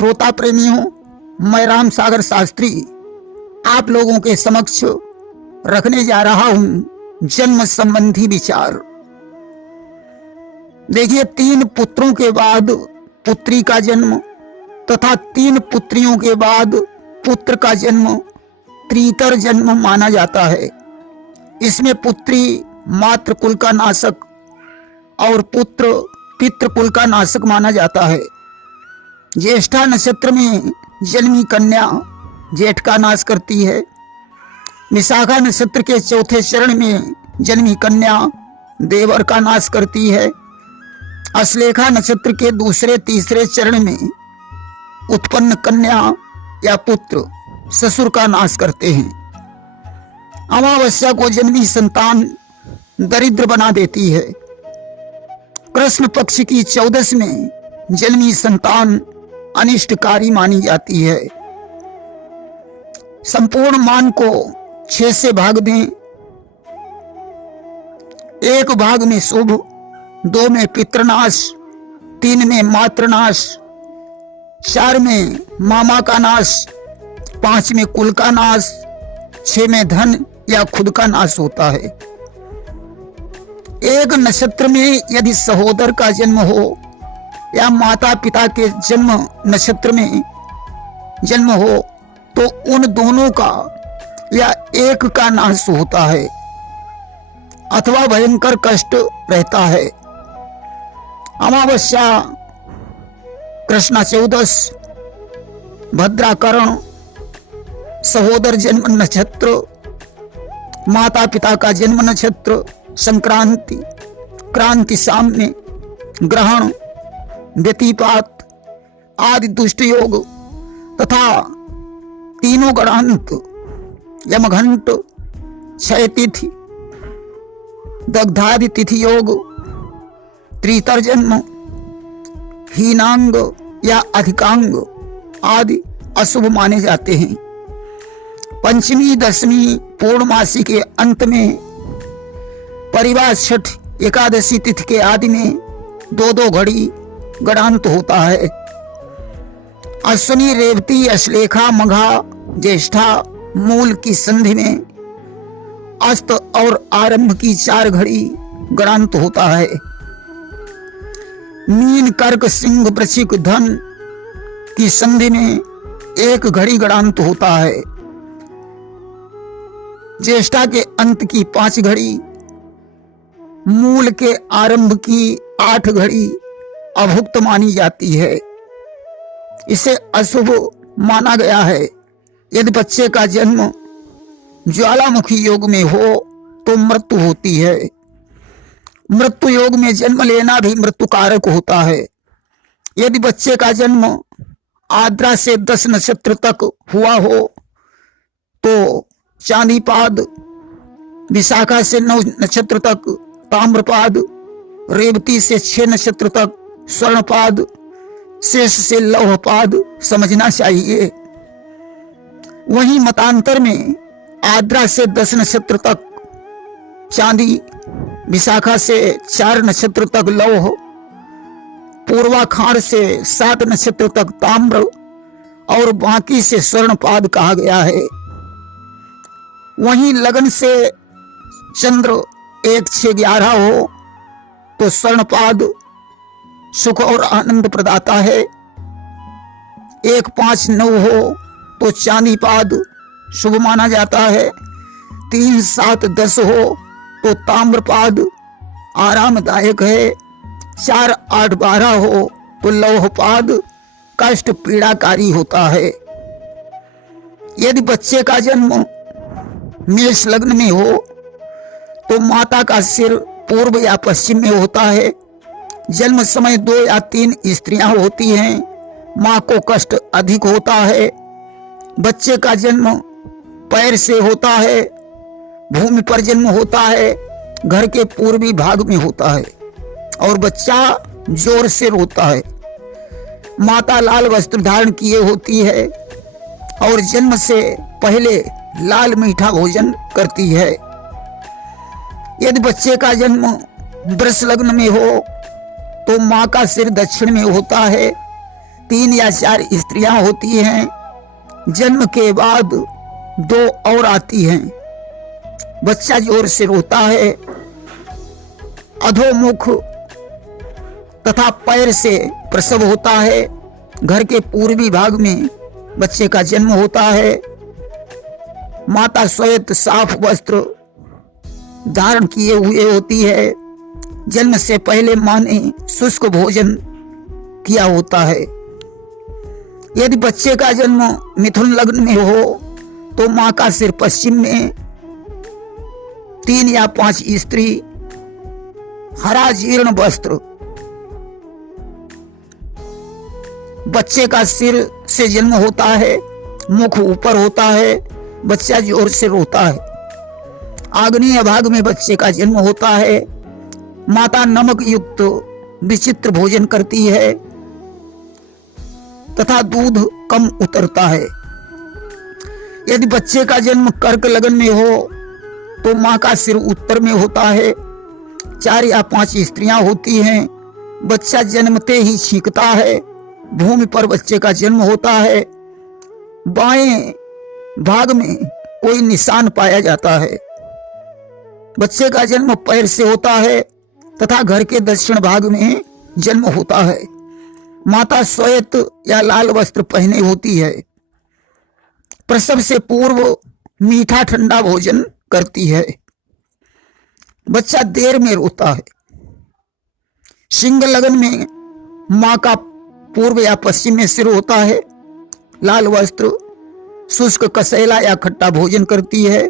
श्रोता प्रेमियों, मैं राम सागर शास्त्री आप लोगों के समक्ष रखने जा रहा हूं जन्म संबंधी विचार। देखिए, 3 पुत्रों के बाद पुत्री का जन्म तथा 3 पुत्रियों के बाद पुत्र का जन्म त्रितर जन्म माना जाता है। इसमें पुत्री मातृकुल का नाशक और पुत्र पितृकुल का नाशक माना जाता है। ज्येष्ठा नक्षत्र में जन्मी कन्या जेठ का नाश करती है। विशाखा नक्षत्र के चौथे चरण में जन्मी कन्या देवर का नाश करती है। अश्लेखा नक्षत्र के दूसरे तीसरे चरण में उत्पन्न कन्या या पुत्र ससुर का नाश करते हैं। अमावस्या को जन्मी संतान दरिद्र बना देती है। कृष्ण पक्ष की 14 में जन्मी संतान अनिष्टकारी मानी जाती है। संपूर्ण मान को 6 से भाग दें। 1 भाग में शुभ, 2 में पितृनाश, 3 में मातृनाश, 4 में मामा का नाश, 5 में कुल का नाश, 6 में धन या खुद का नाश होता है। एक नक्षत्र में यदि सहोदर का जन्म हो या माता पिता के जन्म नक्षत्र में जन्म हो तो उन दोनों का या एक का नाश होता है अथवा भयंकर कष्ट रहता है। अमावस्या, कृष्णा 14, भद्राकरण, सहोदर जन्म नक्षत्र, माता पिता का जन्म नक्षत्र, संक्रांति, क्रांति साम्य, ग्रहण, व्यतिपात आदि दुष्ट योग तथा तीनों गणांत, यमघंट, क्षय तिथि, दग्धादि तिथि योग, त्रितर जन्म, हीनांग या अधिकांग आदि अशुभ माने जाते हैं। पंचमी, दशमी, पूर्णमासी के अंत में, परिवार, छठ, एकादशी तिथि के आदि में 2-2 घड़ी गणांत होता है। अश्विनी, रेवती, अश्लेखा, मघा, ज्येष्ठा, मूल की संधि में अस्त और आरंभ की 4 घड़ी गणांत होता है। मीन, कर्क, सिंह, वृश्चिक, धन की संधि में 1 घड़ी गणांत होता है। ज्येष्ठा के अंत की 5 घड़ी, मूल के आरंभ की 8 घड़ी अभुक्त मानी जाती है। इसे अशुभ माना गया है। यदि बच्चे का जन्म ज्वालामुखी योग में हो तो मृत्यु होती है। मृत्यु योग में जन्म लेना भी मृत्यु कारक होता है। यदि बच्चे का जन्म आद्रा से 10 नक्षत्र तक हुआ हो तो चांदीपाद, विशाखा से 9 नक्षत्र तक ताम्रपाद, रेवती से 6 नक्षत्र तक स्वर्णपाद, शेष से लौहपाद समझना चाहिए। वहीं मतांतर में आद्रा से 10 नक्षत्र तक चांदी, विशाखा से 4 नक्षत्र तक लौह, पूर्वाखाड़ से 7 नक्षत्र तक ताम्र और बाकी से स्वर्णपाद कहा गया है। वहीं लगन से चंद्र 1, 6, 11 हो तो स्वर्णपाद सुख और आनंद प्रदाता है। 1, 5, 9 हो तो चांदीपाद शुभ माना जाता है। 3, 7, 10 हो तो ताम्रपाद आरामदायक है। 4, 8, 12 हो तो लौहपाद कष्ट पीड़ाकारी होता है। यदि बच्चे का जन्म मेष लग्न में हो तो माता का सिर पूर्व या पश्चिम में होता है। जन्म समय 2 या 3 स्त्रियां होती हैं। मां को कष्ट अधिक होता है। बच्चे का जन्म पैर से होता है। भूमि पर जन्म होता है। घर के पूर्वी भाग में होता है और बच्चा जोर से रोता है। माता लाल वस्त्र धारण किए होती है और जन्म से पहले लाल मीठा भोजन करती है। यदि बच्चे का जन्म वृष लग्न में हो तो मां का सिर दक्षिण में होता है। 3 या 4 स्त्रियां होती हैं। जन्म के बाद 2 और आती हैं। बच्चा जोर से रोता है। अधोमुख तथा पैर से प्रसव होता है। घर के पूर्वी भाग में बच्चे का जन्म होता है। माता श्वेत साफ वस्त्र धारण किए हुए होती है। जन्म से पहले मां ने शुष्क भोजन किया होता है। यदि बच्चे का जन्म मिथुन लग्न में हो तो मां का सिर पश्चिम में, 3 या 5 स्त्री, हरा जीर्ण वस्त्र, बच्चे का सिर से जन्म होता है। मुख ऊपर होता है। बच्चा जोर से रोता है। आग्नेय भाग में बच्चे का जन्म होता है। माता नमक युक्त विचित्र भोजन करती है तथा दूध कम उतरता है। यदि बच्चे का जन्म कर्क लग्न में हो तो मां का सिर उत्तर में होता है। 4 या 5 स्त्रियां होती हैं। बच्चा जन्मते ही छींकता है। भूमि पर बच्चे का जन्म होता है। बाएं भाग में कोई निशान पाया जाता है। बच्चे का जन्म पैर से होता है तथा घर के दक्षिण भाग में जन्म होता है। माता श्वेत या लाल वस्त्र पहने होती है। प्रसव से पूर्व मीठा ठंडा भोजन करती है। बच्चा देर में रोता है। सिंह लगन में मां का पूर्व या पश्चिम में सिर होता है। लाल वस्त्र, शुष्क कसैला या खट्टा भोजन करती है।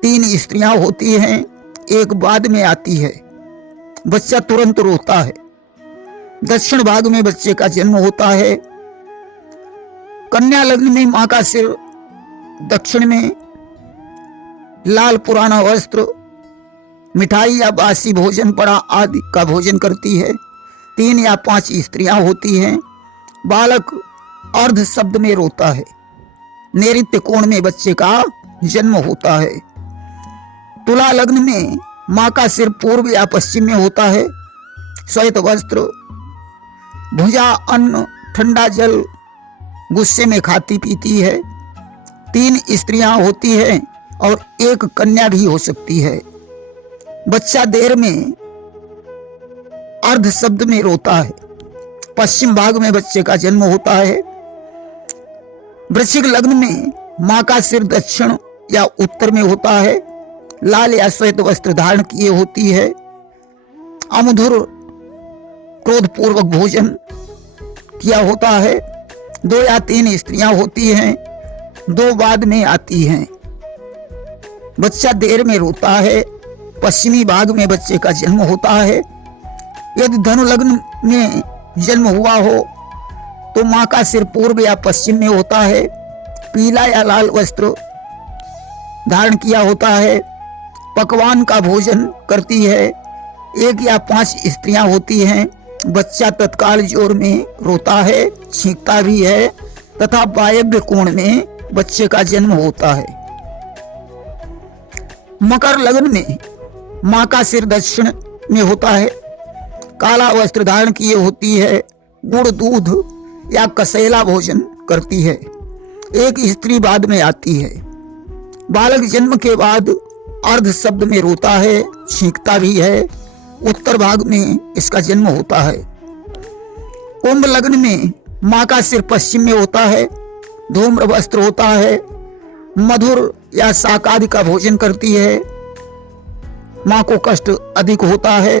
3 स्त्रियां होती हैं। एक बाद में आती है। बच्चा तुरंत रोता है। दक्षिण भाग में बच्चे का जन्म होता है। कन्या लग्न में मां का सिर दक्षिण में, लाल पुराना वस्त्र, मिठाई या बासी भोजन पड़ा आदि का भोजन करती है। 3 या 5 स्त्रियां होती हैं। बालक अर्ध शब्द में रोता है। नैऋत्य कोण में बच्चे का जन्म होता है। तुला लग्न में मां का सिर पूर्व या पश्चिम में होता है। श्वेत वस्त्र, भुजा अन्न, ठंडा जल गुस्से में खाती पीती है। 3 स्त्रियां होती हैं और 1 कन्या भी हो सकती है। बच्चा देर में अर्ध शब्द में रोता है। पश्चिम भाग में बच्चे का जन्म होता है। वृश्चिक लग्न में मां का सिर दक्षिण या उत्तर में होता है। लाल या श्वेत वस्त्र धारण किए होती है। अमधुर क्रोधपूर्वक भोजन किया होता है। 2 या 3 स्त्रियां होती हैं। 2 बाद में आती हैं। बच्चा देर में रोता है। पश्चिमी भाग में बच्चे का जन्म होता है। यदि धनु लग्न में जन्म हुआ हो तो मां का सिर पूर्व या पश्चिम में होता है। पीला या लाल वस्त्र धारण किया होता है। पकवान का भोजन करती है। 1 या 5 स्त्रियां होती हैं। बच्चा तत्काल जोर में रोता है, छींकता भी है तथा वायव्य कोण में बच्चे का जन्म होता है। मकर लग्न में मां का सिर दक्षिण में होता है। काला वस्त्र धारण किए होती है। गुड़ दूध या कसैला भोजन करती है। 1 स्त्री बाद में आती है। बालक जन्म के बाद अर्ध शब्द में रोता है, छींकता भी है। उत्तर भाग में इसका जन्म होता है। कुंभ लग्न में मां का सिर पश्चिम में होता है। धूम्र वस्त्र होता है। मधुर या शाकादि का भोजन करती है। मां को कष्ट अधिक होता है।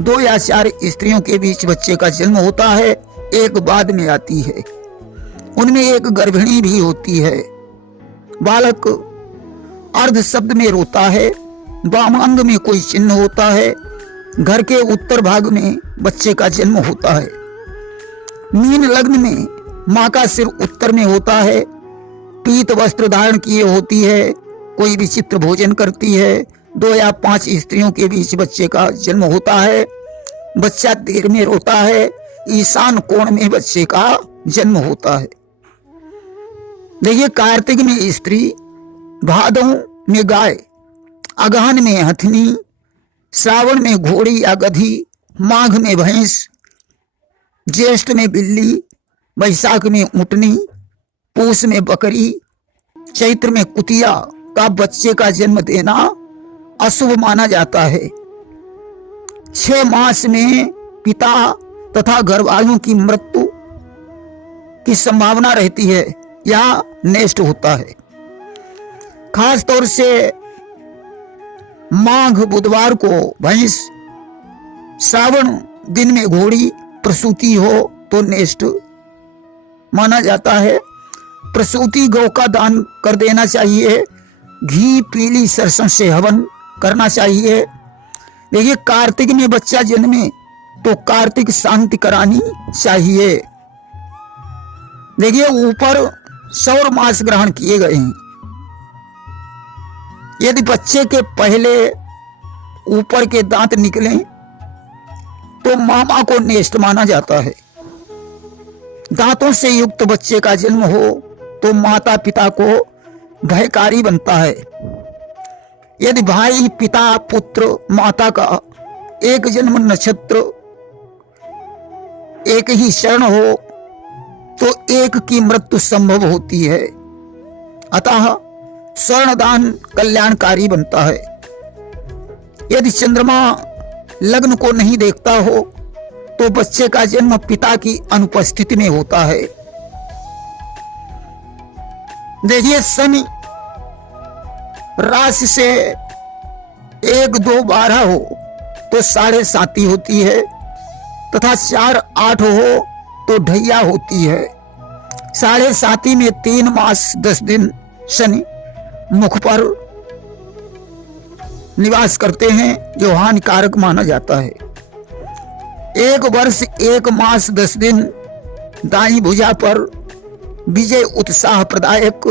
2 या 4 स्त्रियों के बीच बच्चे का जन्म होता है। 1 बाद में आती है। उनमें 1 गर्भिणी भी होती है। बालक अर्ध शब्द में रोता है। वामांग में कोई चिन्ह होता है। घर के उत्तर भाग में बच्चे का जन्म होता है। मीन लग्न में मां का सिर उत्तर में होता है। पीत वस्त्र धारण किए होती है। कोई विचित्र भोजन करती है। 2 या 5 स्त्रियों के बीच बच्चे का जन्म होता है। बच्चा देर में रोता है। ईशान कोण में बच्चे का जन्म होता है। देखिए, कार्तिक में स्त्री, भादों में गाय, अगहन में हथनी, श्रावण में घोड़ी या गधी, माघ में भैंस, ज्येष्ठ में बिल्ली, वैशाख में ऊँटनी, पूस में बकरी, चैत्र में कुतिया का बच्चे का जन्म देना अशुभ माना जाता है। 6 मास में पिता तथा घर वालों की मृत्यु की संभावना रहती है या नष्ट होता है। खास तौर से माघ बुधवार को भैंस, श्रावण दिन में घोड़ी प्रसूति हो तो नष्ट माना जाता है। प्रसूति गौ का दान कर देना चाहिए। घी पीली सरसों से हवन करना चाहिए। देखिए, कार्तिक में बच्चा जन्मे तो कार्तिक शांति करानी चाहिए। देखिए, ऊपर सौर मास ग्रहण किए गए हैं। यदि बच्चे के पहले ऊपर के दांत निकलें तो मामा को नेष्ट माना जाता है। दांतों से युक्त बच्चे का जन्म हो तो माता पिता को भयकारी बनता है। यदि भाई, पिता, पुत्र, माता का एक जन्म नक्षत्र एक ही शरण हो तो एक की मृत्यु संभव होती है। अतः स्वर्णदान कल्याणकारी बनता है। यदि चंद्रमा लग्न को नहीं देखता हो तो बच्चे का जन्म पिता की अनुपस्थिति में होता है। देखिए, शनि राशि से 1, 2, 12 हो तो 7.5 होती है तथा 4, 8 हो तो ढैया होती है। 7.5 में 3 मास 10 दिन शनि मुख पर निवास करते हैं जो हानिकारक माना जाता है। 1 वर्ष 1 मास 10 दिन दाई भुजा पर विजय उत्साह प्रदायक,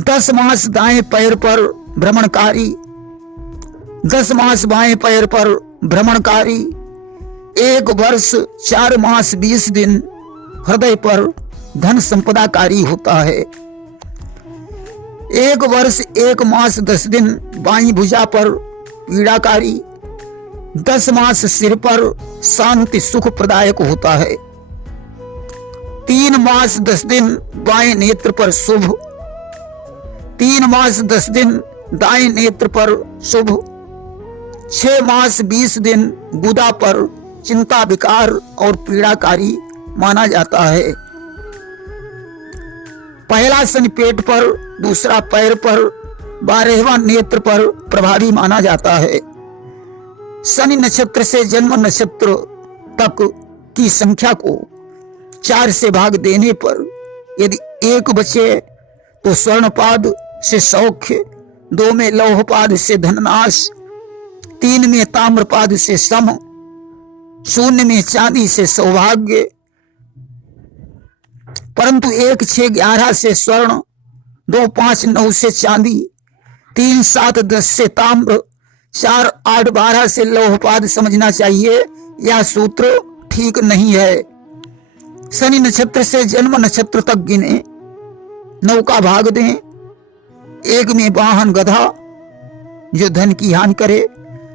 10 मास दाएं पैर पर भ्रमणकारी, 10 मास बाएं पैर पर भ्रमणकारी, 1 वर्ष 4 मास 20 दिन हृदय पर धन संपदाकारी होता है। 1 वर्ष 1 मास 10 दिन बाईं भुजा पर पीड़ाकारी, 10 मास सिर पर शांति सुख प्रदायक होता है। 3 मास 10 दिन बाएं नेत्र पर शुभ, 3 मास 10 दिन दाएं नेत्र पर शुभ, 6 मास 20 दिन गुदा पर चिंता विकार और पीड़ाकारी माना जाता है। पहला शनि पेट पर, दूसरा पैर पर, 12वां नेत्र पर प्रभावी माना जाता है। शनि नक्षत्र से जन्म नक्षत्र तक की संख्या को 4 से भाग देने पर यदि 1 बचे तो स्वर्णपाद से सौख्य, 2 में लौहपाद से धननाश, 3 में ताम्रपाद से सम, 0 में चांदी से सौभाग्य। परंतु 1, 6, 11 से स्वर्ण, 2, 5, 9 से चांदी, 3, 7, 10 से ताम्र, 4, 8, 12 से लौहपाद समझना चाहिए। यह सूत्र ठीक नहीं है। शनि नक्षत्र से जन्म नक्षत्र तक गिने, 9 का भाग दें। 1 में वाहन गधा जो धन की हानि करे,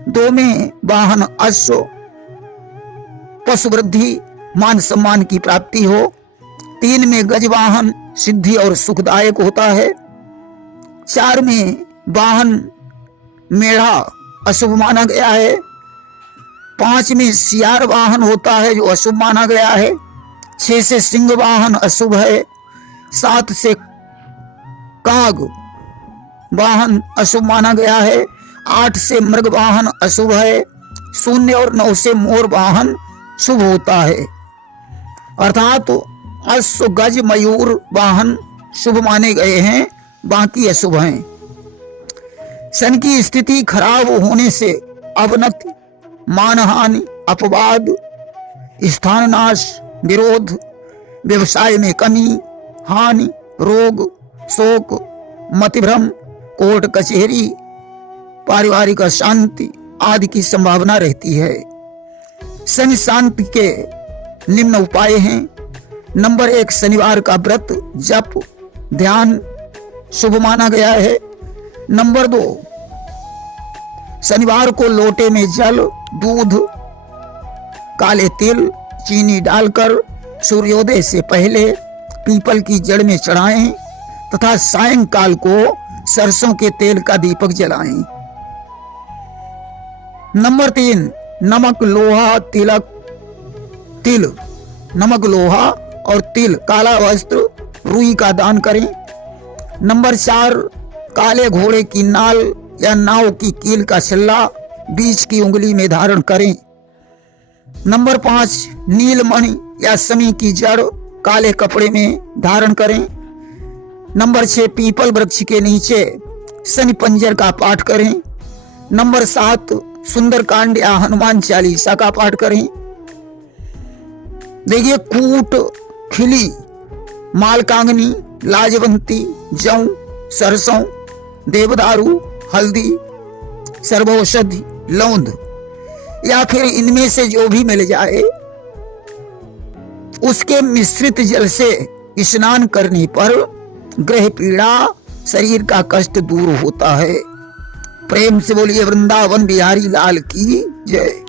2 में वाहन अश्व पशु वृद्धि मान सम्मान की प्राप्ति हो, 3 में गजवाहन सिद्धि और सुखदायक होता है, 4 में वाहन मेढ़ा अशुभ माना गया है, 5 में सियार वाहन होता है जो अशुभ माना गया है, 6 से सिंह वाहन अशुभ है, 7 से काग वाहन अशुभ माना गया है, 8 से मृग वाहन अशुभ है, 0 और 9 से मोर वाहन शुभ होता है। अर्थात अश्व गज मयूर वाहन शुभ माने गए हैं, बाकी अशुभ हैं। शनि की स्थिति खराब होने से अवनति, मानहानि, अपवाद, स्थाननाश, विरोध, व्यवसाय में कमी, हानि, रोग, शोक, मतिभ्रम, कोर्ट कचहरी, पारिवारिक अशांति आदि की संभावना रहती है। शनि शांति के निम्न उपाय हैं। नंबर 1, शनिवार का व्रत, जप, ध्यान शुभ माना गया है। नंबर 2, शनिवार को लोटे में जल, दूध, काले तिल, चीनी डालकर सूर्योदय से पहले पीपल की जड़ में चढ़ाएं तथा सायंकाल को सरसों के तेल का दीपक जलाएं। नंबर 3, नमक, लोहा, तिल, नमक, लोहा और तिल, काला वस्त्र, रुई का दान करें। नंबर 4, काले घोड़े की नाल या नाव की कील का छल्ला बीच की उंगली में धारण करें। नंबर 5, नीलमणि या समी की जड़ काले कपड़े में धारण करें। नंबर 6, पीपल वृक्ष के नीचे शनि पंजर का पाठ करें। नंबर 7, सुंदरकांड या हनुमान चालीसा का पाठ करें। देखिए, कूट, खिली, मालकांगनी, लाजवंती, जौ, सरसों, देवदारू, हल्दी, सर्वौषधि, लौंग या फिर इनमें से जो भी मिल जाए उसके मिश्रित जल से स्नान करने पर ग्रह पीड़ा, शरीर का कष्ट दूर होता है। प्रेम से बोलिए वृंदावन बिहारी लाल की जय।